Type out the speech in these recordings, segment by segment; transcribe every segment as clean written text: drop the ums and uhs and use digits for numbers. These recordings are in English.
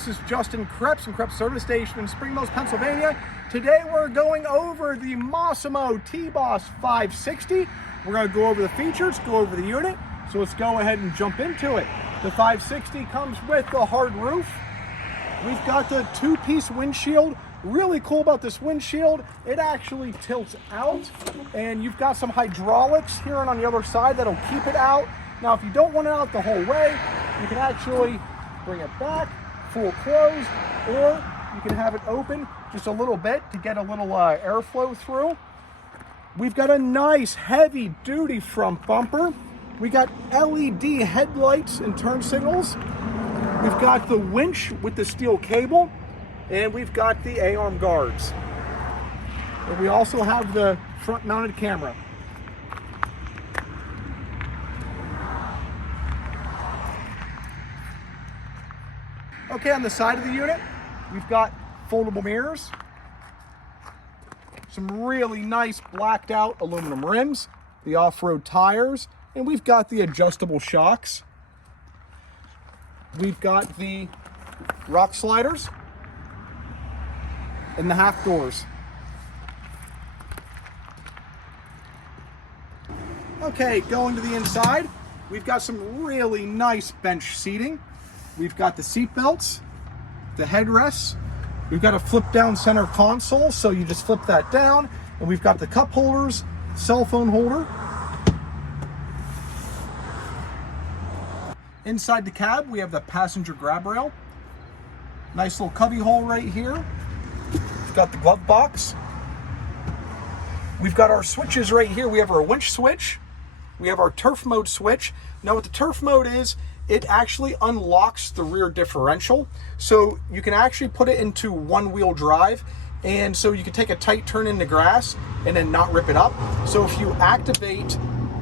This is Justin Krebs from Krebs Service Station in Spring Mills, Pennsylvania. Today we're going over the Massimo T-Boss 560. We're going to go over the features, go over the unit. So let's go ahead and jump into it. The 560 comes with the hard roof. We've got the two-piece windshield. Really cool about this windshield, it actually tilts out, and you've got some hydraulics here and on the other side that'll keep it out. Now, if you don't want it out the whole way, you can actually bring it back, full close, or you can have it open just a little bit to get a little airflow through. We've got a nice heavy duty front bumper. We got LED headlights and turn signals. We've got the winch with the steel cable, and we've got the A-arm guards. And we also have the front mounted camera. Okay, on the side of the unit, we've got foldable mirrors, some really nice blacked out aluminum rims, the off-road tires, and we've got the adjustable shocks. We've got the rock sliders and the half doors. Okay, going to the inside, we've got some really nice bench seating. We've got the seat belts, the headrests. We've got a flip down center console, so you just flip that down. And we've got the cup holders, cell phone holder. Inside the cab, we have the passenger grab rail. Nice little cubby hole right here. We've got the glove box. We've got our switches right here. We have our winch switch. We have our turf mode switch. Now what the turf mode is, it actually unlocks the rear differential. So you can actually put it into one-wheel drive, and so you can take a tight turn in the grass and then not rip it up. So if you activate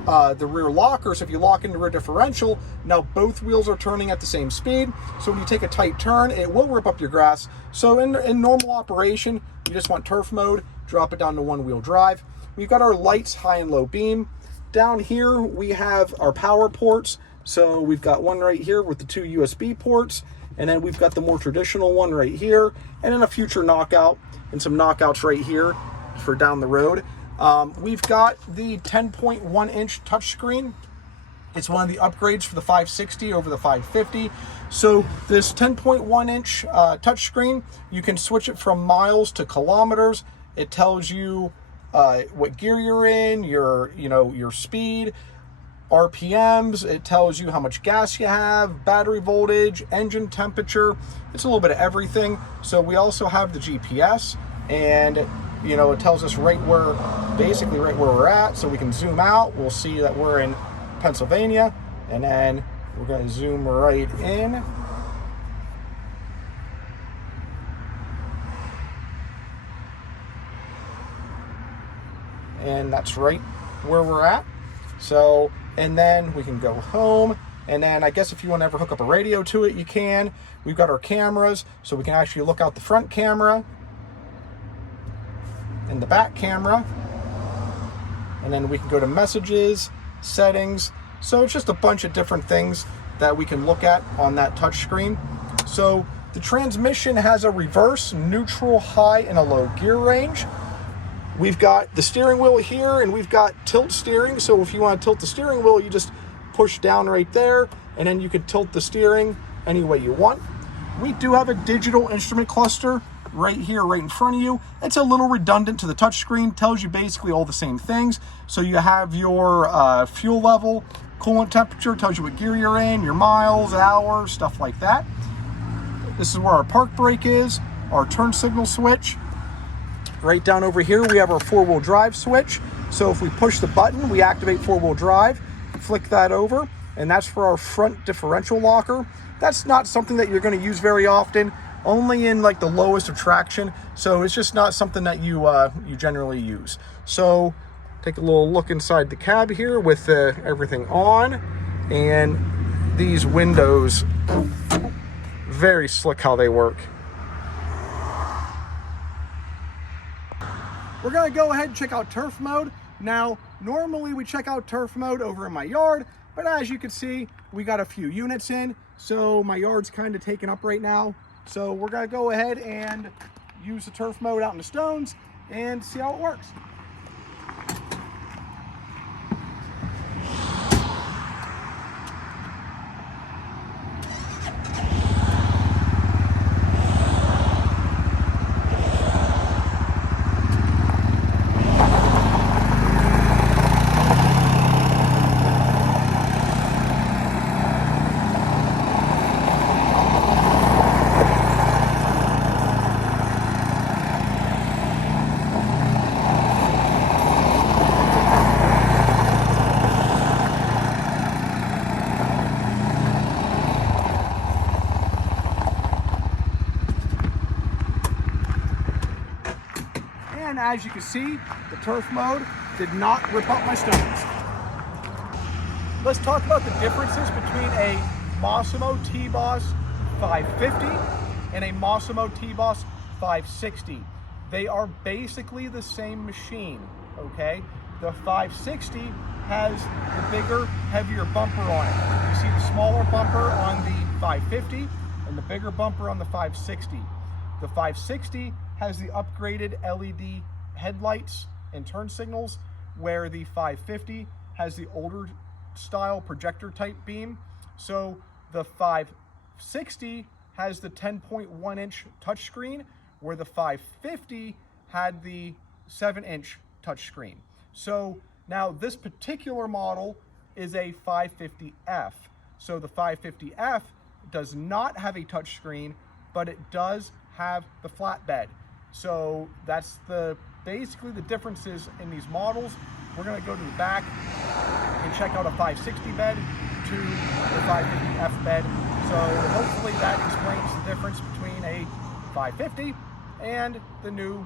the rear lockers, if you lock in the rear differential, now both wheels are turning at the same speed. So when you take a tight turn, it will rip up your grass. So in normal operation, you just want turf mode, drop it down to one-wheel drive. We've got our lights, high and low beam. Down here, we have our power ports. So we've got one right here with the two USB ports, and then we've got the more traditional one right here, and then a future knockout and some knockouts right here for down the road. We've got the 10.1 inch touchscreen. It's one of the upgrades for the 560 over the 550. So this 10.1 inch touchscreen, you can switch it from miles to kilometers. It tells you what gear you're in, your speed, RPMs, it tells you how much gas you have, battery voltage, engine temperature. It's a little bit of everything. So we also have the GPS, and it tells us basically right where we're at. So we can zoom out, we'll see that we're in Pennsylvania, and then we're going to zoom right in. And that's right where we're at. So, and then we can go home. And then I guess if you want to ever hook up a radio to it, you can. We've got our cameras, so we can actually look out the front camera and the back camera. And then we can go to messages, settings. So it's just a bunch of different things that we can look at on that touch screen. So the transmission has a reverse, neutral, high, and a low gear range. We've got the steering wheel here, and we've got tilt steering. So if you want to tilt the steering wheel, you just push down right there, and then you can tilt the steering any way you want. We do have a digital instrument cluster right here, right in front of you. It's a little redundant to the touchscreen, tells you basically all the same things. So you have your fuel level, coolant temperature, tells you what gear you're in, your miles, hours, stuff like that. This is where our park brake is, our turn signal switch. Right down over here, we have our four-wheel drive switch. So if we push the button, we activate four-wheel drive, flick that over, and that's for our front differential locker. That's not something that you're going to use very often, only in like the lowest of traction. So it's just not something that you generally use. So take a little look inside the cab here with everything on, and these windows, very slick how they work. We're gonna go ahead and check out turf mode. Now, normally we check out turf mode over in my yard, but as you can see, we got a few units in, so my yard's kind of taken up right now So we're gonna go ahead and use the turf mode out in the stones and see how it works. And as you can see, the turf mode did not rip up my stones. Let's talk about the differences between a Massimo T-Boss 550 and a Massimo T-Boss 560. They are basically the same machine, okay? The 560 has the bigger, heavier bumper on it. You see the smaller bumper on the 550 and the bigger bumper on the 560. The 560 has the upgraded LED headlights and turn signals, where the 550 has the older style projector type beam. So the 560 has the 10.1-inch touchscreen, where the 550 had the 7-inch touchscreen. So now this particular model is a 550F. So the 550F does not have a touchscreen, but it does have the flatbed. So that's basically the differences in these models. We're going to go to the back and check out a 560 bed to the 550F bed. So hopefully that explains the difference between a 550 and the new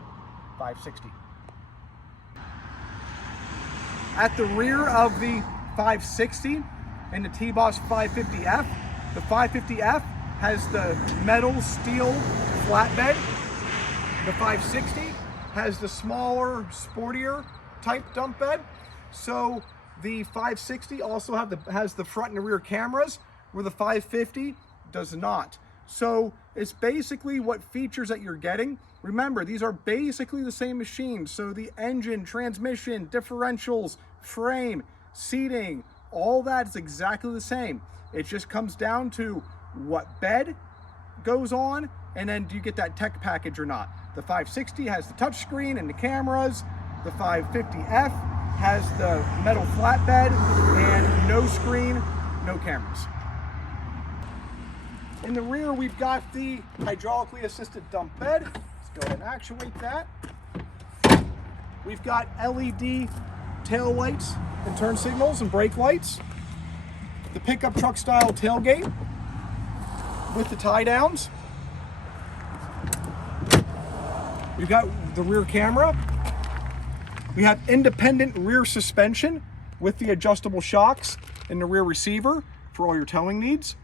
560. At the rear of the 560 and the T-Boss 550F, the 550F has the metal steel flatbed. The 560 has the smaller, sportier type dump bed. So the 560 also has the front and rear cameras, where the 550 does not. So it's basically what features that you're getting. Remember, these are basically the same machine. So the engine, transmission, differentials, frame, seating, all that is exactly the same. It just comes down to what bed goes on, and then do you get that tech package or not. The 560 has the touchscreen and the cameras. The 550F has the metal flatbed and no screen, no cameras. In the rear, we've got the hydraulically assisted dump bed. Let's go ahead and actuate that. We've got LED tail lights and turn signals and brake lights. The pickup truck style tailgate with the tie downs. We've got the rear camera. We have independent rear suspension with the adjustable shocks and the rear receiver for all your towing needs.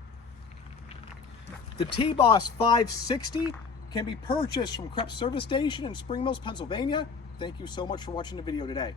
The T-Boss 560 can be purchased from Krebs Service Station in Spring Mills, Pennsylvania. Thank you so much for watching the video today.